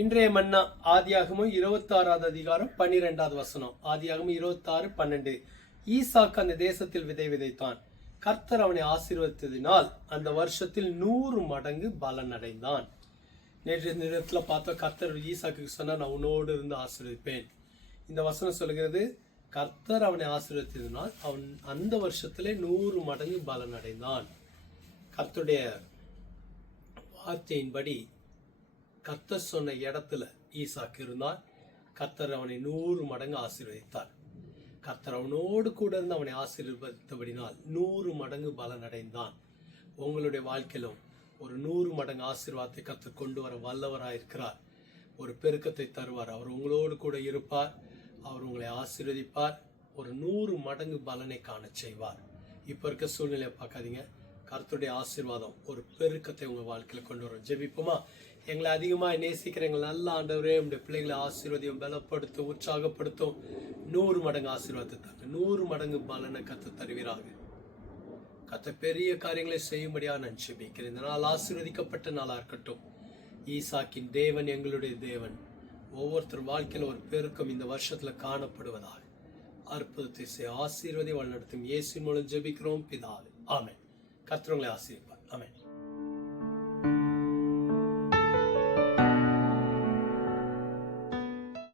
இன்றைய மன்னா ஆதியாகமும் இருபத்தாறாவது அதிகாரம் பன்னிரெண்டாவது வசனம். ஆதியாகமும் இருபத்தாறு பன்னெண்டு. ஈசாக்கு அந்த தேசத்தில் விதை விதைத்தான். கர்த்தர் அவனை ஆசீர்வதித்ததினால் அந்த வருஷத்தில் நூறு மடங்கு பலன் அடைந்தான் நேற்று நேரத்தில் பார்த்தா கர்த்தர் ஈசாக்கு சொன்னால் நான் உன்னோடு இருந்து ஆசீர்வதிப்பேன். இந்த வசனம் சொல்கிறது கர்த்தர் அவனை ஆசீர்வதித்ததினால் அவன் அந்த வருஷத்திலே நூறு மடங்கு பலன் அடைந்தான் கர்த்தருடைய வார்த்தையின்படி கத்தர் சொன்ன இடத்துல ஈசாக்கு இருந்தான் கத்தர் அவனை நூறு மடங்கு ஆசீர்வதித்தார். கத்தர் அவனோடு கூட இருந்து அவனை ஆசீர்வதித்தபடினால் நூறு மடங்கு பலன் அடைந்தான் உங்களுடைய வாழ்க்கையிலும் ஒரு நூறு மடங்கு ஆசீர்வாதத்தை கற்று கொண்டு வர வல்லவராயிருக்கிறார் ஒரு பெருக்கத்தை தருவார். அவர் உங்களோடு கூட இருப்பார். அவர் உங்களை ஆசீர்வதிப்பார். ஒரு நூறு மடங்கு பலனை காணச் செய்வார். இப்போ இருக்க சூழ்நிலையை பார்க்காதீங்க. கருத்துடைய ஆசீர்வாதம் ஒரு பெருக்கத்தை உங்கள் வாழ்க்கையில் கொண்டு வரும். ஜெபிப்போமா? எங்களை அதிகமாக நேசிக்கிற எங்கள் நல்ல ஆண்டவரே உங்களுடைய பிள்ளைகளை ஆசீர்வதியும் பலப்படுத்தும் உற்சாகப்படுத்தும். நூறு மடங்கு ஆசீர்வாதத்தை தாங்க நூறு மடங்கு பலனை கற்று தருவீராக. கத்த பெரிய காரியங்களை செய்யும்படியாக நான் ஜெபிக்கிறேன். இந்த நாள் ஆசீர்வதிக்கப்பட்ட நாளாக இருக்கட்டும். ஈசாக்கின் தேவன் எங்களுடைய தேவன். ஒவ்வொருத்தர் வாழ்க்கையில் ஒரு பெருக்கம் இந்த வருஷத்தில் காணப்படுவதாக. அற்புதத்தை செய்ய ஆசீர்வதி வழிநடத்தும் இயேசு மூலம் ஜெபிக்கிறோம் பிதாவே. ஆமேன். கர்த்தர் உங்களை ஆசீர்வார் ஆமென்